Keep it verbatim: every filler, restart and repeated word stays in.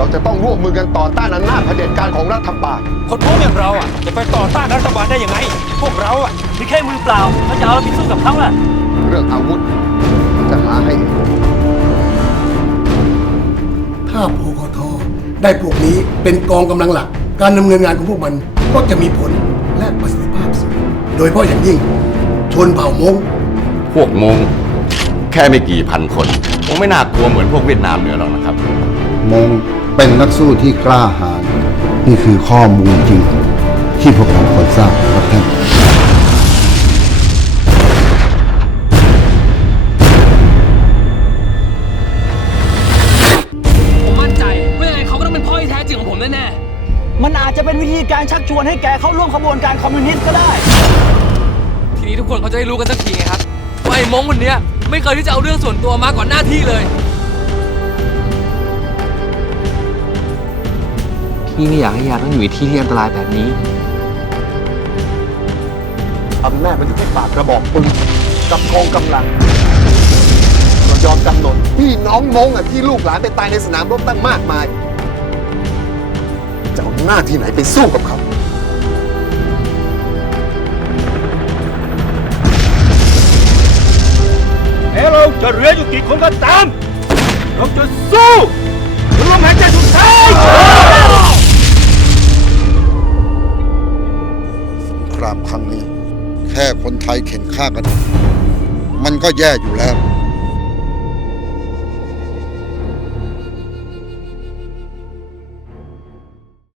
เราจะต้องร่วมมือกันต่อต้านอำนาจเผด็จการของรัฐบาลคนพวกอย่างเราอ่ะจะไปต่อต้านรัฐบาลได้ยังไงพวกเราอ่ะมีแค่มือเปล่าเขาจะเอาเราไปสู้กับเขาล่ะเรื่องอาวุธจะหาให้เองถ้าพกท.ได้พวกนี้เป็นกองกำลังหลักการดำเนินงานของพวกมันก็จะมีผลและประสิทธิภาพสูงโดยเฉพาะอย่างยิ่งชนเผ่ามงพวกมงแค่ไม่กี่พันคนคงไม่น่ากลัวเหมือนพวกเวียดนามเหนือหรอกนะครับมงเป็นนักสู้ที่กล้าหาญนี่คือข้อมูลจริงที่พวกเราควรทราบครับท่านผมมั่นใจว่ายังไงเขาก็ต้องเป็นพ่อที่แท้จริงของผมแน่ๆมันอาจจะเป็นวิธีการชักชวนให้แกเข้าร่วมขบวนการคอมมิวนิสต์ก็ได้ทีนี้ทุกคนเขาจะได้รู้กันสักทีไงครับว่าไอ้มงคนนี้ไม่เคยที่จะเอาเรื่องส่วนตัวมาก่อนหน้าที่เลยพี่ไม่อยากให้ยาต้องอยู่ในที่ที่อันตรายแบบนี้อำนาจมันอยู่ที่ปากกระบอกปืนกับกองกำลังเรายอมจำนนพี่น้องมงอ่ะที่ลูกหลานไปตายในสนามรบตั้งมากมายจะเอาหน้าที่ไหนไปสู้กับเขาแม้เราจะเหลืออยู่กี่คนก็ตามเราจะสู้จนลมหายใจสุดท้ายสงครามครั้งนี้แค่คนไทยเข็นฆ่ากันมันก็แย่อยู่แล้ว